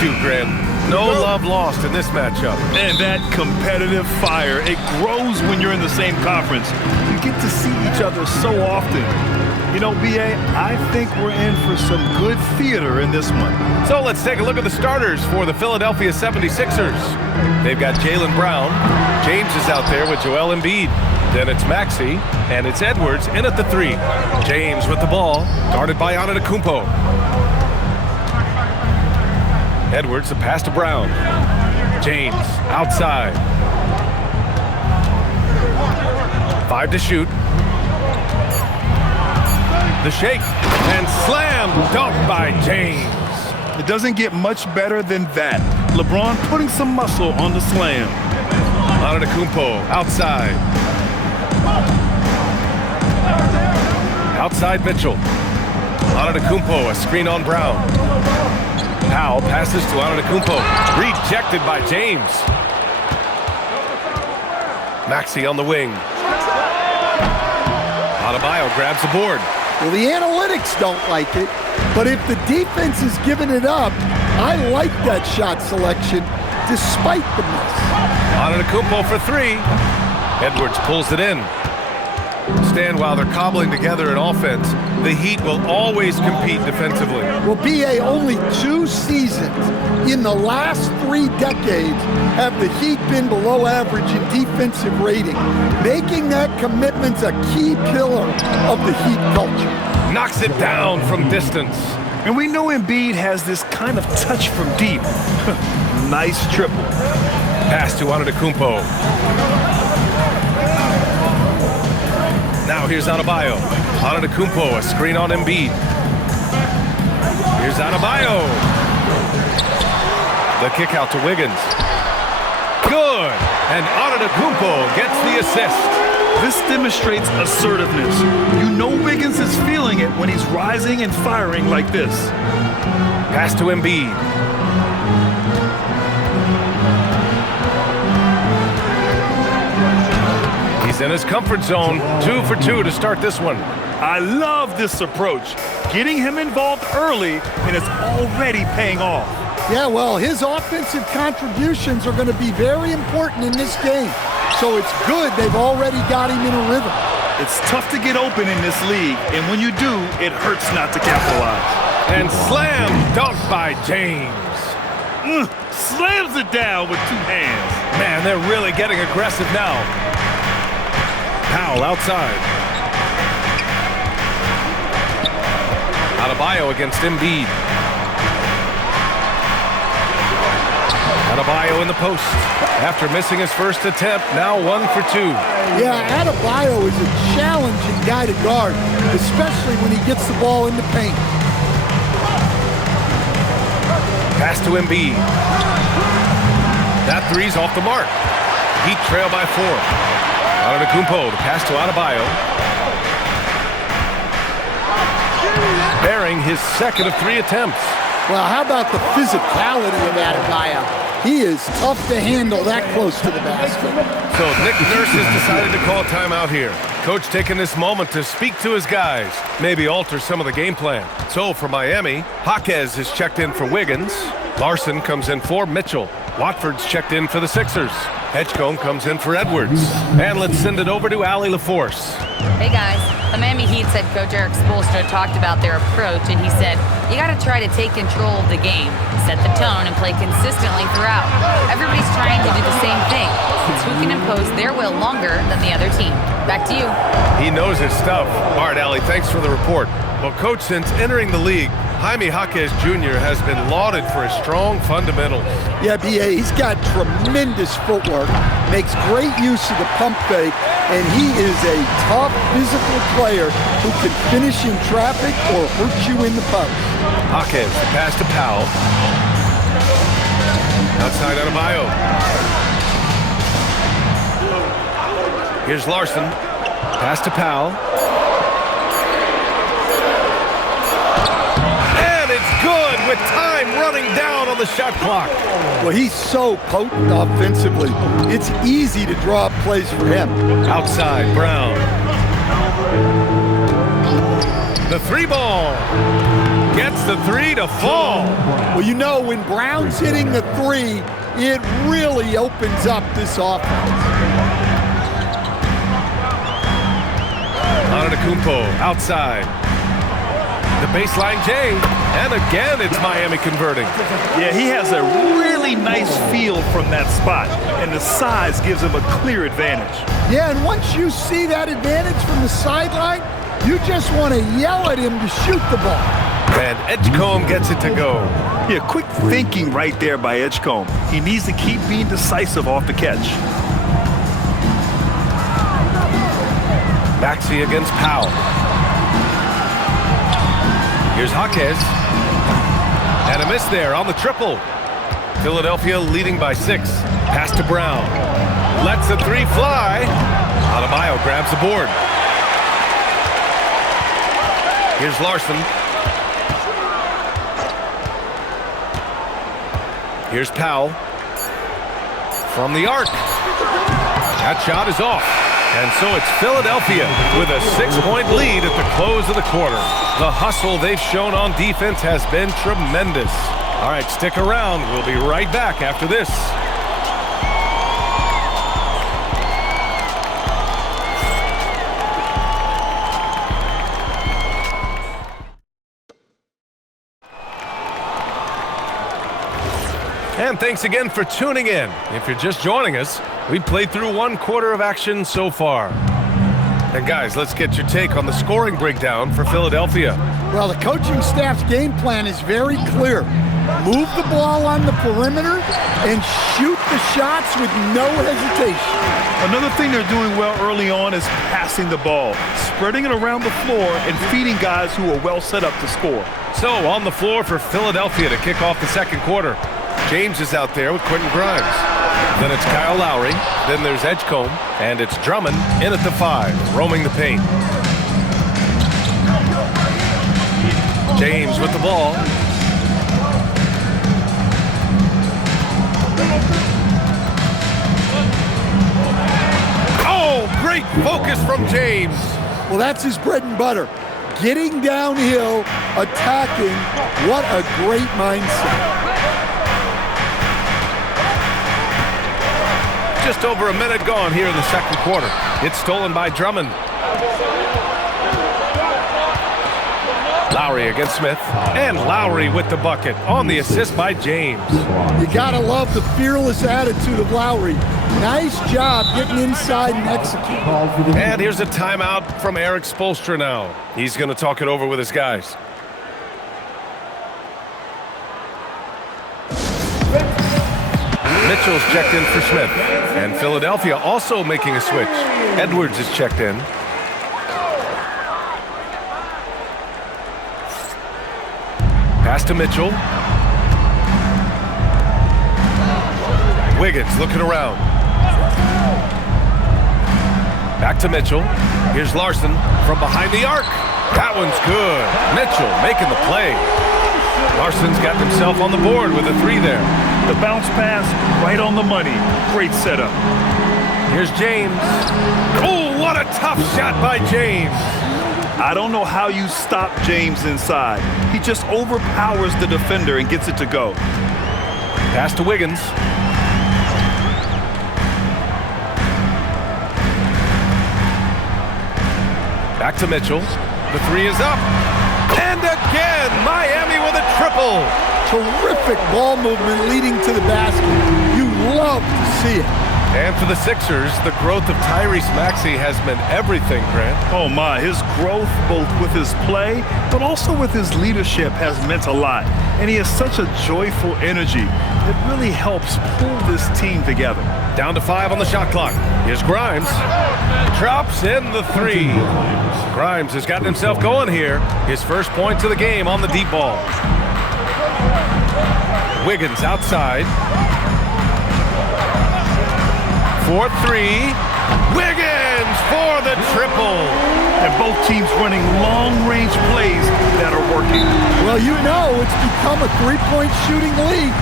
too, Grant. No love lost in this matchup. And that competitive fire, it grows when you're in the same conference. You get to see each other so often. You know, B.A., I think we're in for some good theater in this one. So let's take a look at the starters for the Philadelphia 76ers. They've got Jaylen Brown. James is out there with Joel Embiid. Then it's Maxey, and it's Edwards in at the 3. James with the ball, guarded by Antetokounmpo. Edwards, the pass to Brown. James, outside. 5 to shoot. The shake, and slam dunk by James. It doesn't get much better than that. LeBron putting some muscle on the slam. Antetokounmpo, outside. Outside Mitchell. Antetokounmpo, a screen on Brown. Powell passes to Antetokounmpo. Rejected by James. Maxey on the wing. Adebayo grabs the board. Well, the analytics don't like it, but if the defense is giving it up, I like that shot selection despite the miss. Antetokounmpo for 3. Edwards pulls it in. Stand while they're cobbling together an offense. The Heat will always compete defensively. Well, B.A., only 2 seasons in the last 3 decades have the Heat been below average in defensive rating. Making that commitment's a key pillar of the Heat culture. Knocks it down from distance. And we know Embiid has this kind of touch from deep. Nice triple. Pass to Antetokounmpo. Now here's Adebayo. Antetokounmpo, a screen on Embiid. Here's Adebayo. The kick out to Wiggins. Good. And Antetokounmpo gets the assist. This demonstrates assertiveness. You know Wiggins is feeling it when he's rising and firing like this. Pass to Embiid. He's in his comfort zone. 2 for 2 to start this one. I love this approach. Getting him involved early, and it's already paying off. Yeah, well, his offensive contributions are going to be very important in this game. So it's good they've already got him in a rhythm. It's tough to get open in this league, and when you do, it hurts not to capitalize. And slam dunk by James. Slams it down with 2 hands. Man, they're really getting aggressive now. Powell outside. Adebayo against Embiid. Adebayo in the post. After missing his first attempt, now 1 for 2. Yeah, Adebayo is a challenging guy to guard, especially when he gets the ball in the paint. Pass to Embiid. That 3's off the mark. Heat trail by 4. Antetokounmpo, the pass to Adebayo. Bearing his second of 3 attempts. Well, how about the physicality of Adebayo? He is tough to handle that close to the basket. So Nick Nurse has decided to call timeout here. Coach taking this moment to speak to his guys, maybe alter some of the game plan. So for Miami, Jaquez is checked in for Wiggins. Larson comes in for Mitchell. Watford's checked in for the Sixers. Hedgecombe comes in for Edwards. And let's send it over to Allie LaForce. Hey guys, the Miami Heat's head coach Eric Spoelstra talked about their approach, and he said, you got to try to take control of the game, set the tone, and play consistently throughout. Everybody's trying to do the same thing. It's who can impose their will longer than the other team. Back to you. He knows his stuff. All right, Allie, thanks for the report. Well, Coach, since entering the league, Jaime Jaquez Jr. has been lauded for his strong fundamentals. Yeah, B.A., he's got tremendous footwork, makes great use of the pump fake, and he is a tough physical player who can finish in traffic or hurt you in the post. Jaquez, the pass to Powell. Outside Adebayo. Here's Larson. Pass to Powell. Good with time running down on the shot clock. Well, he's so potent offensively. It's easy to draw up plays for him. Outside, Brown. The 3 ball. Gets gets the three to fall. Well, you know, when Brown's hitting the three, it really opens up this offense. Antetokounmpo outside. The baseline J, and again it's Miami converting. Yeah, he has a really nice feel from that spot, and the size gives him a clear advantage. Yeah, and once you see that advantage from the sideline, you just want to yell at him to shoot the ball. And Edgecombe gets it to go. Yeah, quick thinking right there by Edgecombe. He needs to keep being decisive off the catch. Maxey against Powell. Here's Jaquez. And a miss there on the triple. Philadelphia leading by 6. Pass to Brown. Lets the three fly. Adebayo grabs the board. Here's Larson. Here's Powell. From the arc. That shot is off. And so it's Philadelphia with a 6-point lead at the close of the quarter. The hustle they've shown on defense has been tremendous. All right, stick around. We'll be right back after this. And thanks again for tuning in. If you're just joining us, we played through 1 quarter of action so far. And guys, let's get your take on the scoring breakdown for Philadelphia. Well, the coaching staff's game plan is very clear. Move the ball on the perimeter and shoot the shots with no hesitation. Another thing they're doing well early on is passing the ball, spreading it around the floor and feeding guys who are well set up to score. So on the floor for Philadelphia to kick off the second quarter. James is out there with Quentin Grimes. Then it's Kyle Lowry. Then there's Edgecombe. And it's Drummond in at the 5, roaming the paint. James with the ball. Oh, great focus from James. Well, that's his bread and butter. Getting downhill, attacking. What a great mindset. Just over a minute gone here in the second quarter. It's stolen by Drummond. Lowry against Smith. And Lowry with the bucket on the assist by James. You gotta love the fearless attitude of Lowry. Nice job getting inside and executing. And here's a timeout from Eric Spoelstra now. He's going to talk it over with his guys. Mitchell's checked in for Smith. And Philadelphia also making a switch. Edwards is checked in. Pass to Mitchell. Wiggins looking around. Back to Mitchell. Here's Larson from behind the arc. That one's good. Mitchell making the play. Larson's got himself on the board with a 3 there. The bounce pass right on the money. Great setup. Here's James. Oh, what a tough shot by James. I don't know how you stop James inside. He just overpowers the defender and gets it to go. Pass to Wiggins. Back to Mitchell. The 3 is up. And again, Miami with a triple. Terrific ball movement leading to the basket. You love to see it. And for the Sixers, the growth of Tyrese Maxey has meant everything, Grant. Oh my, his growth both with his play, but also with his leadership has meant a lot. And he has such a joyful energy that really helps pull this team together. Down to 5 on the shot clock. Here's Grimes. Drops in the 3. Grimes has gotten himself going here. His first points of the game on the deep ball. Wiggins outside. 4-3. Wiggins for the triple. And both teams running long-range plays that are working. Well, you know it's become a three-point shooting league.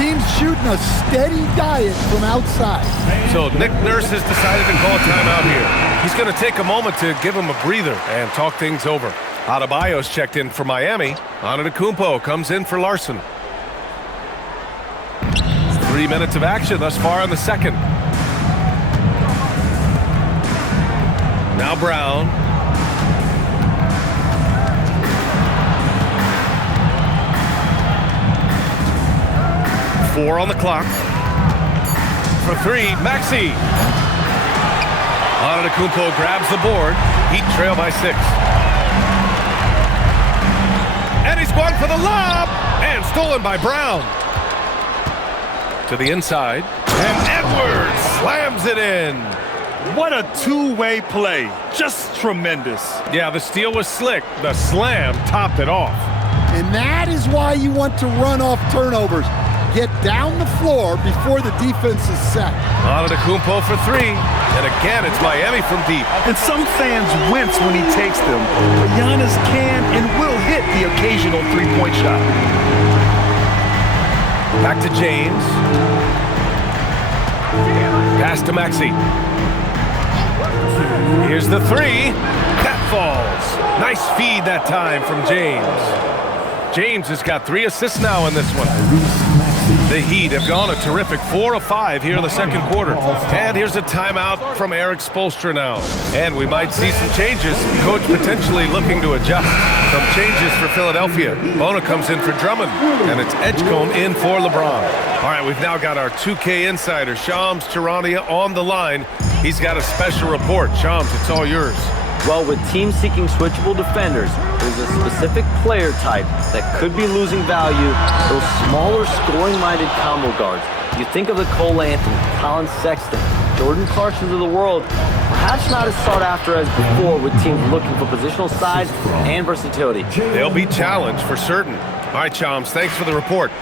Teams shooting a steady diet from outside. So Nick Nurse has decided to call a timeout here. He's going to take a moment to give him a breather and talk things over. Adebayo's checked in for Miami. Antetokounmpo comes in for Larson. 3 minutes of action thus far in the second. Now Brown. Four on the clock. For three, Maxey. Antetokounmpo grabs the board. Heat trail by 6. And he's going for the lob. And stolen by Brown. To the inside. And Edwards slams it in. What a two-way play. Just tremendous. Yeah, the steal was slick. The slam topped it off. And that is why you want to run off turnovers. Get down the floor before the defense is set. Antetokounmpo for 3. And again, it's Miami from deep. And some fans wince when he takes them. But Giannis can and will hit the occasional three-point shot. Back to James. Pass to Maxey. Here's the 3. That falls. Nice feed that time from James. James has got 3 assists now in this one. The Heat have gone a terrific 4 of 5 here in the second quarter. And here's a timeout from Eric Spoelstra now. And we might see some changes. Coach potentially looking to adjust. Some changes for Philadelphia. Bona comes in for Drummond. And it's Edgecombe in for LeBron. All right, we've now got our 2K insider, Shams Charania, on the line. He's got a special report. Shams, it's all yours. Well, with teams seeking switchable defenders, there's a specific player type that could be losing value, those smaller scoring-minded combo guards. You think of the Cole Anthony, Colin Sexton, Jordan Clarksons of the world, perhaps not as sought after as before with teams looking for positional size and versatility. They'll be challenged for certain. All right, Shams, thanks for the report.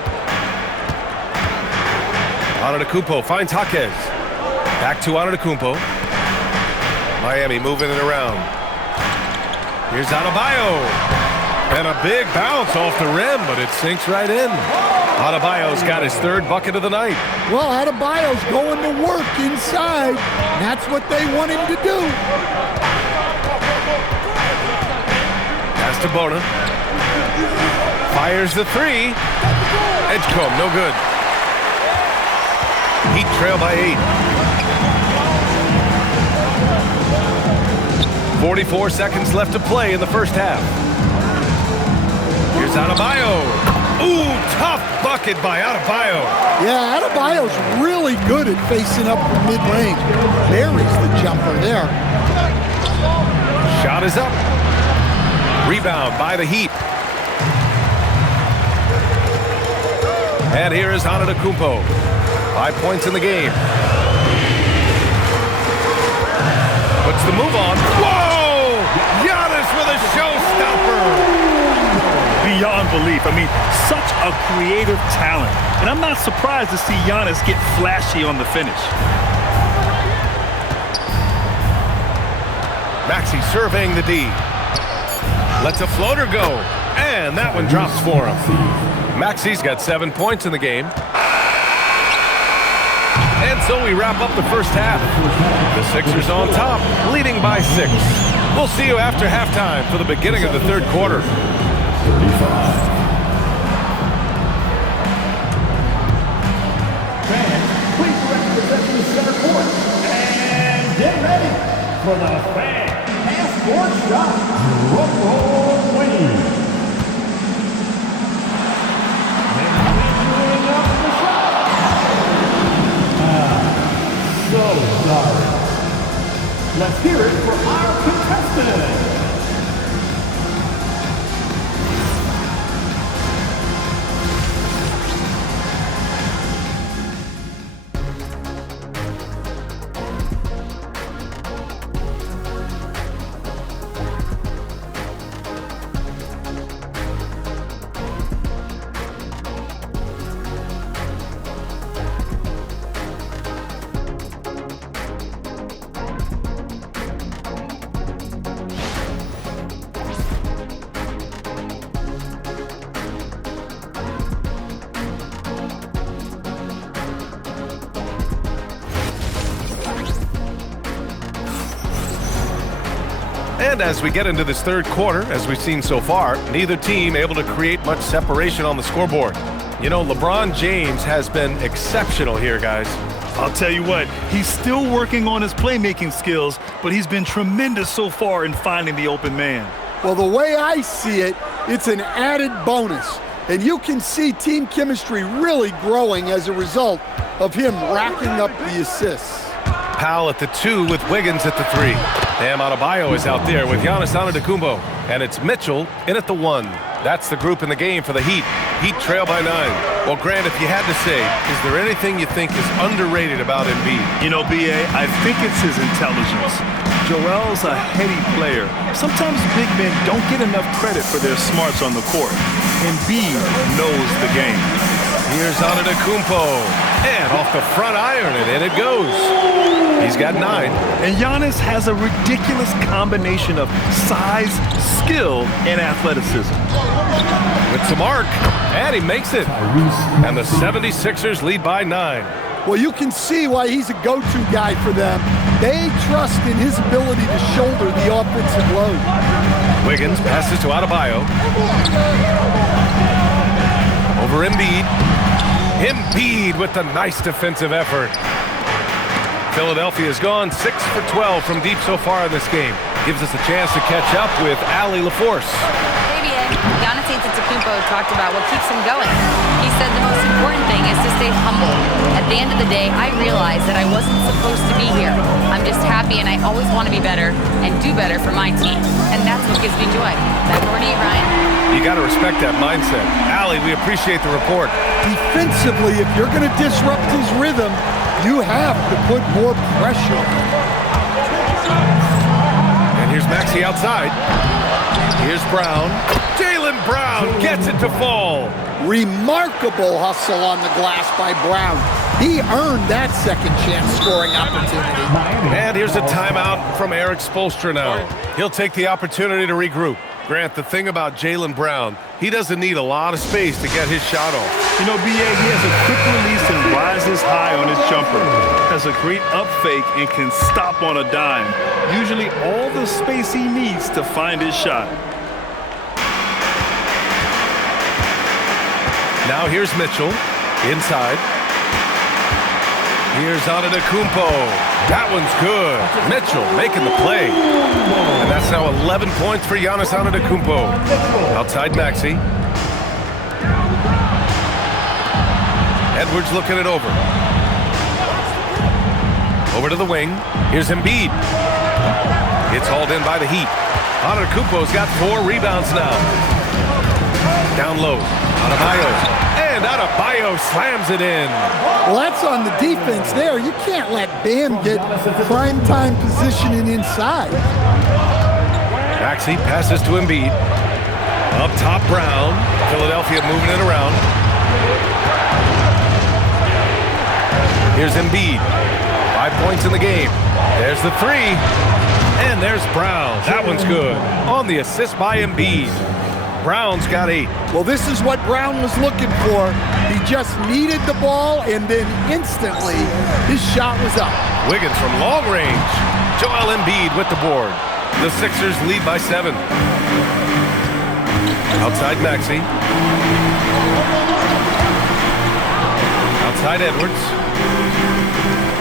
Antetokounmpo finds Jaquez. Back to Antetokounmpo. Miami moving it around. Here's Adebayo. And a big bounce off the rim, but it sinks right in. Adebayo's got his 3rd bucket of the night. Well, Adebayo's going to work inside. That's what they want him to do. Pass to Bona. Fires the 3. Edgecombe, no good. Heat trail by 8. 44 seconds left to play in the first half. Here's Adebayo. Ooh, tough bucket by Adebayo. Yeah, Adebayo's really good at facing up from mid-range. Buries the jumper there. Shot is up. Rebound by the Heat. And here is Antetokounmpo. 5 points in the game. Puts the move on. Whoa! Giannis with a showstopper. Beyond belief. I mean, such a creative talent. And I'm not surprised to see Giannis get flashy on the finish. Maxey surveying the D. Lets a floater go. And that one drops for him. Maxey's got 7 points in the game. And so we wrap up the first half. The Sixers on top, leading by 6. We'll see you after halftime for the beginning of the third quarter. Fans, please direct your attention to center court. And get ready for the fan half-court shot. Drum roll, please. Measuring up the shot. So sorry. Let's hear it for our contestant. And as we get into this third quarter, as we've seen so far, neither team able to create much separation on the scoreboard. You know, LeBron James has been exceptional here, guys. I'll tell you what, he's still working on his playmaking skills, but he's been tremendous so far in finding the open man. Well, the way I see it, it's an added bonus. And you can see team chemistry really growing as a result of him racking up the assists. Powell at the 2 with Wiggins at the 3. Bam Adebayo is out there with Giannis Antetokounmpo. And it's Mitchell in at the 1. That's the group in the game for the Heat. Heat trail by 9. Well, Grant, if you had to say, is there anything you think is underrated about Embiid? You know, B.A., I think it's his intelligence. Joel's a heady player. Sometimes big men don't get enough credit for their smarts on the court. Embiid knows the game. Here's Antetokounmpo. And off the front iron, and in it goes. He's got 9. And Giannis has a ridiculous combination of size, skill, and athleticism. With some arc, and he makes it. And the 76ers lead by 9. Well, you can see why he's a go-to guy for them. They trust in his ability to shoulder the offensive load. Wiggins passes to Adebayo. Over Embiid. Embiid with the nice defensive effort. Philadelphia has gone 6 for 12 from deep so far in this game. Gives us a chance to catch up with Allie LaForce. Giannis Antetokounmpo talked about what keeps him going. He said the most important thing is to stay humble. At the end of the day, I realized that I wasn't supposed to be here. I'm just happy and I always want to be better and do better for my team. And that's what gives me joy. Back over to you, Ryan. You got to respect that mindset. Allie, we appreciate the report. Defensively, if you're going to disrupt his rhythm, you have to put more pressure. And here's Maxey outside. Here's Brown. Jaylen Brown gets it to fall. Remarkable hustle on the glass by Brown. He earned that second chance scoring opportunity. And here's a timeout from Eric Spoelstra now. He'll take the opportunity to regroup. Grant, the thing about Jaylen Brown, he doesn't need a lot of space to get his shot off. You know, B.A., he has a quick release and rises high on his jumper. Has a great up fake and can stop on a dime. Usually all the space he needs to find his shot. Now here's Mitchell, inside. Here's Antetokounmpo. That one's good. Mitchell making the play. And that's now 11 points for Giannis Antetokounmpo. Outside Maxey. Edwards looking it over. Over to the wing. Here's Embiid. It's hauled in by the Heat. Antetokounmpo's got 4 rebounds now. Down low. Adebayo. And Adebayo slams it in. Well, that's on the defense there. You can't let Bam get prime-time positioning inside. Maxey passes to Embiid. Up top, Brown. Philadelphia moving it around. Here's Embiid. 5 points in the game. There's the 3. And there's Brown. That one's good. On the assist by Embiid. Brown's got 8. Well, this is what Brown was looking for. He just needed the ball, and then instantly his shot was up. Wiggins from long range. Joel Embiid with the board. The Sixers lead by 7. Outside Maxey. Outside Edwards.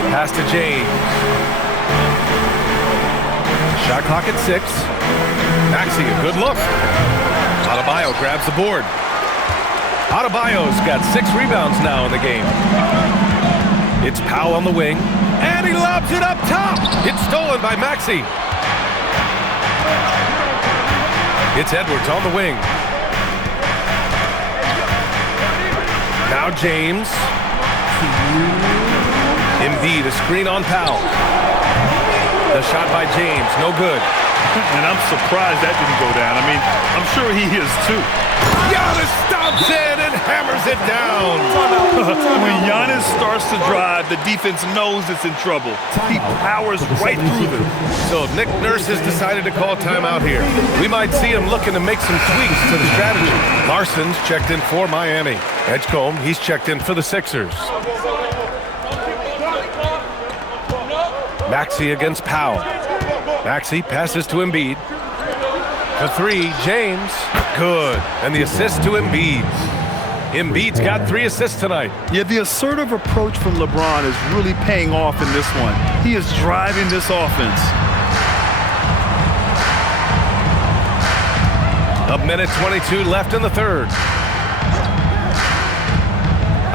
Pass to James. Shot clock at 6. Maxey, a good look. Adebayo grabs the board. Adebayo's got 6 rebounds now in the game. It's Powell on the wing. And he lobs it up top. It's stolen by Maxey. It's Edwards on the wing. Now James. Embiid, a screen on Powell. The shot by James, no good. And I'm surprised that didn't go down. I mean, I'm sure he is too. Giannis stomps in and hammers it down. When Giannis starts to drive, the defense knows it's in trouble. He powers right through them. So Nick Nurse has decided to call timeout here. We might see him looking to make some tweaks to the strategy. Larson's checked in for Miami. Edgecombe, he's checked in for the Sixers. Maxey against Powell. Maxey passes to Embiid. For three, James. Good. And the assist to Embiid. Embiid's got 3 assists tonight. Yeah, the assertive approach from LeBron is really paying off in this one. He is driving this offense. A minute 22 left in the third.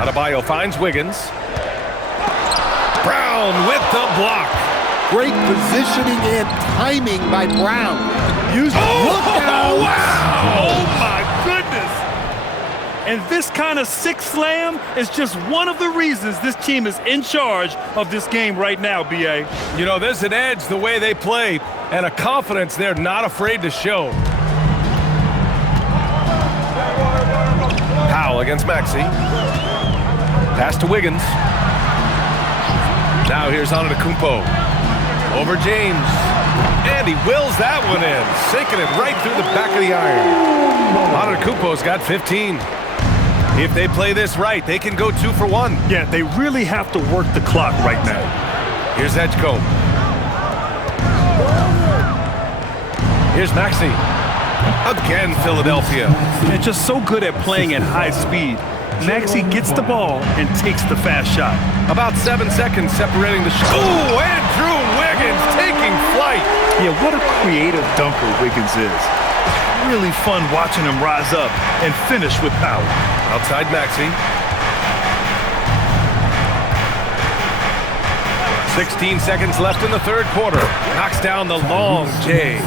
Adebayo finds Wiggins. Brown with the block. Great positioning and timing by Brown. Look out! Wow! Oh, my goodness! And this kind of sick slam is just one of the reasons this team is in charge of this game right now, B.A. You know, there's an edge the way they play and a confidence they're not afraid to show. Powell against Maxey. Pass to Wiggins. Now here's Antetokounmpo. Over James. And he wills that one in. Sinking it right through the back of the iron. Antetokounmpo's got 15. If they play this right, they can go 2 for 1. Yeah, they really have to work the clock right now. Here's Edgecombe. Here's Maxey. Again, Philadelphia. They're just so good at playing at high speed. Maxey gets the ball and takes the fast shot. About 7 seconds separating the shot. Ooh, and Drew Wiggins taking flight. Yeah, what a creative dunker Wiggins is. It's really fun watching him rise up and finish with power. Outside Maxey. 16 seconds left in the third quarter. Knocks down the long J.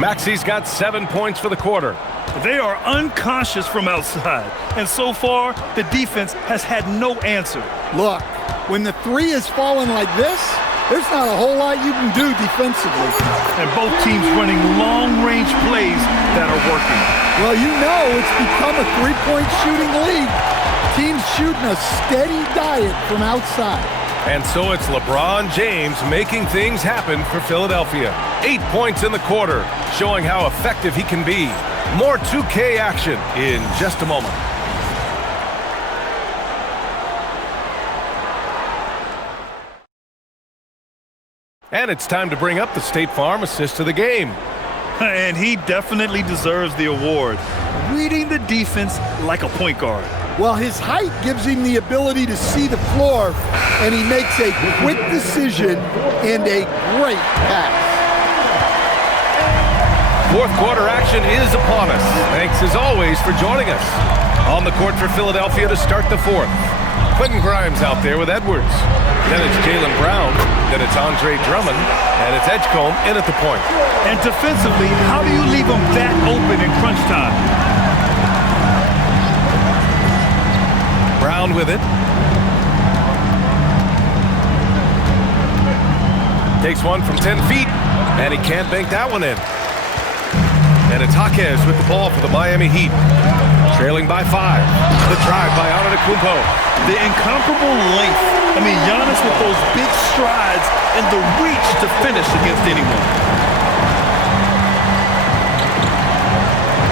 Maxey's got 7 points for the quarter. They are unconscious from outside, and so far, the defense has had no answer. Look, when the 3 is falling like this, there's not a whole lot you can do defensively. And both teams running long-range plays that are working. Well, you know it's become a 3-point shooting league. Teams shooting a steady diet from outside. And so it's LeBron James making things happen for Philadelphia. 8 points in the quarter, showing how effective he can be. More 2K action in just a moment. And it's time to bring up the State Farm assist of the game. And he definitely deserves the award. Reading the defense like a point guard. Well, his height gives him the ability to see the floor, and he makes a quick decision and a great pass. Fourth quarter action is upon us. Thanks as always for joining us. On the court for Philadelphia to start the fourth. Quentin Grimes out there with Edwards. Then it's Jaylen Brown. Then it's Andre Drummond. And it's Edgecombe in at the point. And defensively, how do you leave them that open in crunch time? Brown with it. Takes one from 10 feet. And he can't bank that one in. And it's Jaquez with the ball for the Miami Heat. Trailing by 5. The drive by Antetokounmpo. The incomparable length. I mean, Giannis with those big strides and the reach to finish against anyone.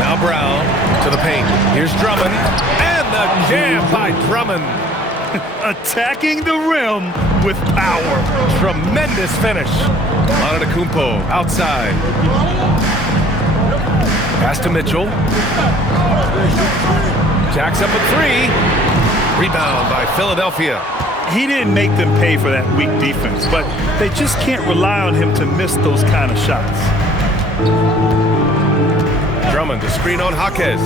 Now Brown to the paint. Here's Drummond. And the jam by Drummond. Attacking the rim with power. Tremendous finish. Antetokounmpo outside. Pass to Mitchell. Jacks up a 3. Rebound by Philadelphia. He didn't make them pay for that weak defense, but they just can't rely on him to miss those kind of shots. Drummond to screen on Jaquez.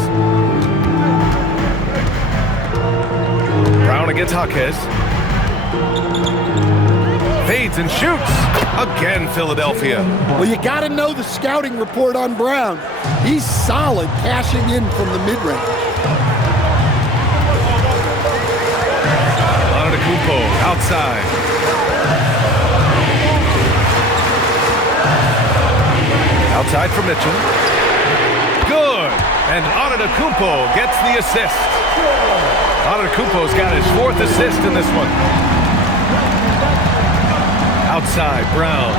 Brown against Jaquez. Fades and shoots. Again, Philadelphia. Well, you got to know the scouting report on Brown. He's solid cashing in from the mid-range. Antetokounmpo outside. Outside for Mitchell. Good. And Antetokounmpo gets the assist. Antetokounmpo's got his 4th assist in this one. Outside, Brown.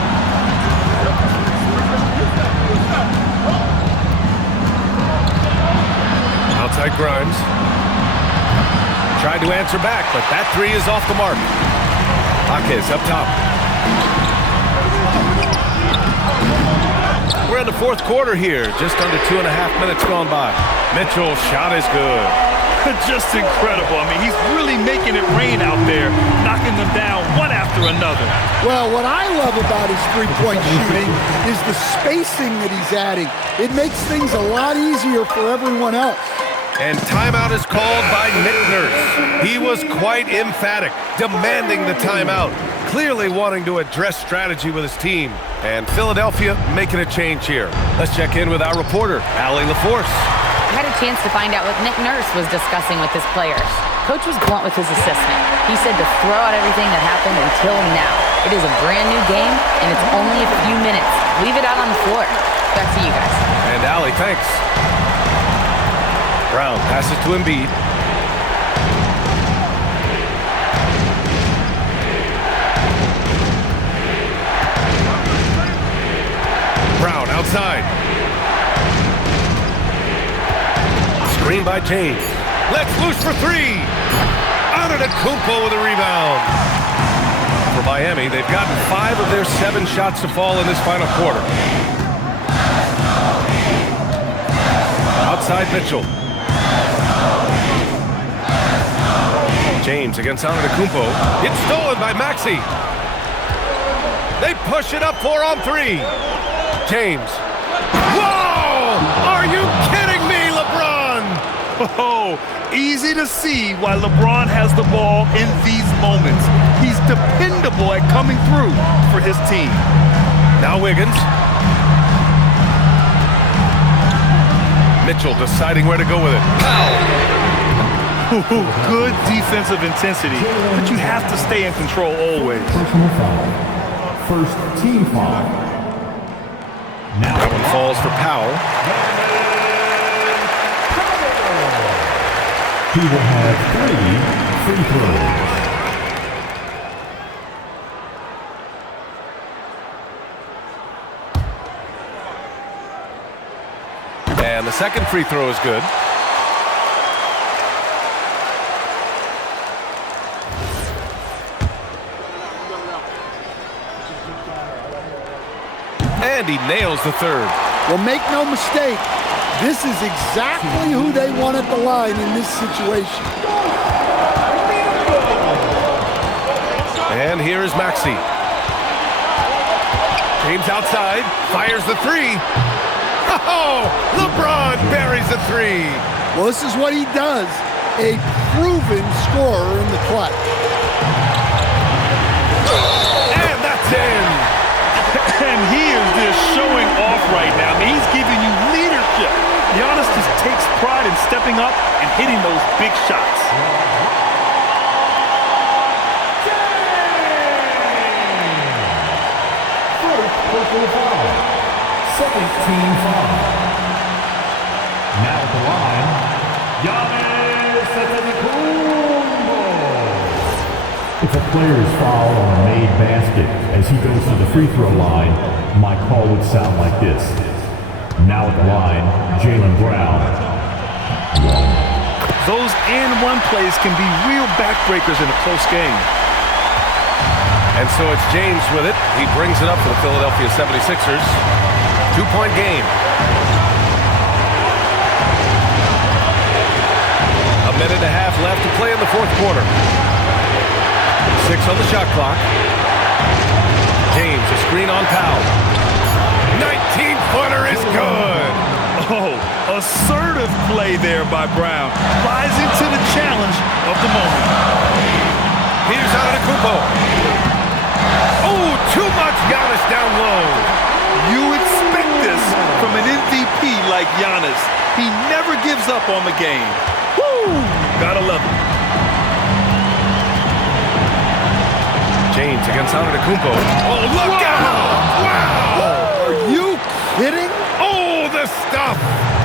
Outside Grimes. Tried to answer back, but that 3 is off the mark. Jaquez up top. We're in the fourth quarter here. Just under 2.5 minutes gone by. Mitchell's shot is good. Just incredible. I mean, he's really making it rain out there, knocking them down one after another. Well, what I love about his three-point shooting is the spacing that he's adding. It makes things a lot easier for everyone else. And timeout is called by Nick Nurse. He was quite emphatic, demanding the timeout, clearly wanting to address strategy with his team. And Philadelphia making a change here. Let's check in with our reporter, Allie LaForce. I had a chance to find out what Nick Nurse was discussing with his players. Coach was blunt with his assistant. He said to throw out everything that happened until now. It is a brand new game, and it's only a few minutes. Leave it out on the floor. Back to you guys. And Allie, thanks. Brown passes to Embiid. Brown outside. Screen by James. Let's loose for three. Antetokounmpo with a rebound. For Miami, they've gotten 5 of their 7 shots to fall in this final quarter. Outside Mitchell. James against Antetokounmpo. It's stolen by Maxey. They push it up 4 on 3. James. Whoa! Are you kidding me, LeBron? Oh, easy to see why LeBron has the ball in these moments. He's dependable at coming through for his team. Now Wiggins. Mitchell deciding where to go with it. Good defensive intensity, but you have to stay in control always. Personal foul. First team foul. Now That one falls for Powell. he will have 3 free throws. And the second free throw is good. And he nails the third. Well, make no mistake, this is exactly who they want at the line in this situation. And here is Maxey. James outside, fires the three. Oh, LeBron buries the three. Well, this is what he does, a proven scorer in the clutch. And that's in. And he is just showing off right now. I mean, he's giving you leadership. Giannis just takes pride in stepping up and hitting those big shots. Personal foul. Second team foul. Now at the line, Giannis Antetokounmpo. If a player is fouled on a made basket as he goes to the free throw line, my call would sound like this. Now at the line, Jaylen Brown. Those and-one plays can be real backbreakers in a close game. And so it's James with it. He brings it up for the Philadelphia 76ers. 2-point game. A minute and a half left to play in the fourth quarter. 6 on the shot clock. James, a screen on Powell. 19-footer is good. Oh, assertive play there by Brown. Rising to the challenge of the moment. Here's Antetokounmpo. Oh, too much Giannis down low. You expect this from an MVP like Giannis. He never gives up on the game. Woo! Gotta love it. James against Antetokounmpo. Oh, look out! Wow! Are you kidding? Oh, the stuff!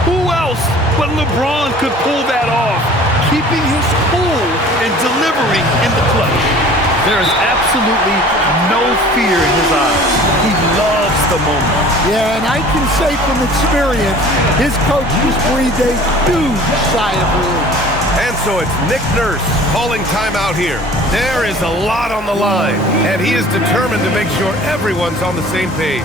Who else but LeBron could pull that off, keeping his cool and delivering in the clutch? There is absolutely no fear in his eyes. He loves the moment. Yeah, and I can say from experience, his coach just breathed a huge sigh of relief. And so it's Nick Nurse calling timeout here. There is a lot on the line, and he is determined to make sure everyone's on the same page.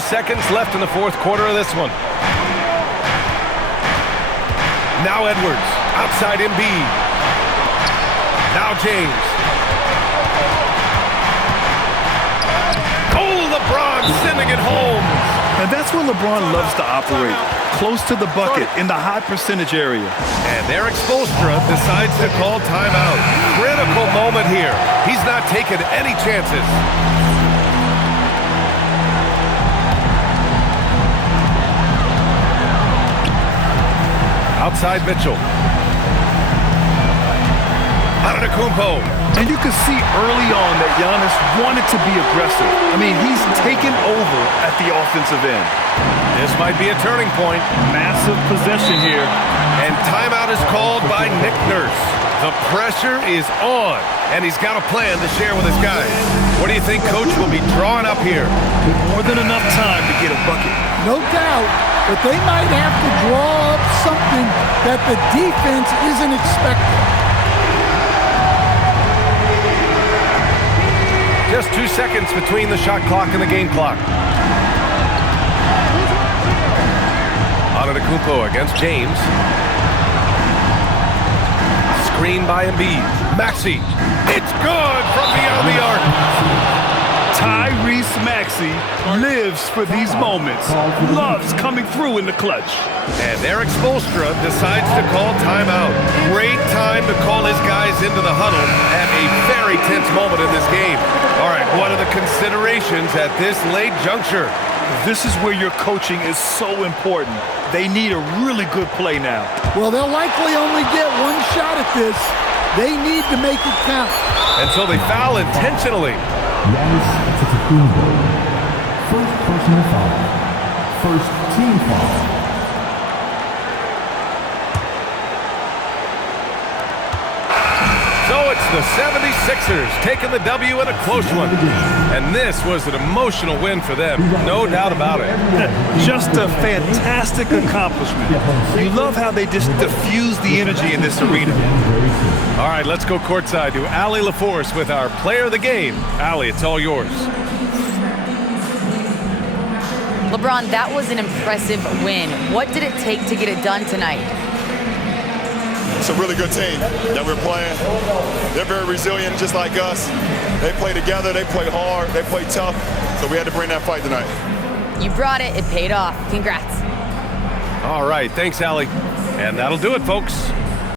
30 seconds left in the fourth quarter of this one. Now Edwards, outside Embiid. Now James. Oh, LeBron sending it home. And that's where LeBron loves to operate, close to the bucket in the high percentage area. And Eric Spoelstra decides to call timeout. Critical moment here. He's not taking any chances. Outside Mitchell. Antetokounmpo. And you can see early on that Giannis wanted to be aggressive. I mean, he's taken over at the offensive end. This might be a turning point. Massive possession here. And timeout is called by Nick Nurse. The pressure is on, and he's got a plan to share with his guys. What do you think Coach will be drawing up here? More than enough time to get a bucket. No doubt, but they might have to draw up something that the defense isn't expecting. Just 2 seconds between the shot clock and the game clock. Antetokounmpo against James. Screen by Embiid. Maxey. It's good from beyond the arc. Tyrese Maxey lives for these moments. Loves coming through in the clutch. And Eric Spoelstra decides to call timeout. Great time to call his guys into the huddle at a very tense moment in this game. All right, what are the considerations at this late juncture? This is where your coaching is so important. They need a really good play now. Well, they'll likely only get one shot at this. They need to make it count. And so they foul intentionally. Giannis Antetokounmpo. First personal foul. First team foul. So it's the 76ers taking the W in a close one. And this was an emotional win for them, no doubt about it. Just a fantastic accomplishment. You love how they just diffuse the energy in this arena. All right, let's go courtside to Allie LaForce with our player of the game. Allie, it's all yours. LeBron, that was an impressive win. What did it take to get it done tonight? It's a really good team that we're playing. They're very resilient, just like us. They play together, they play hard, they play tough, so we had to bring that fight tonight. You brought it. It paid off. Congrats. All right, thanks, Allie. And that'll do it, folks.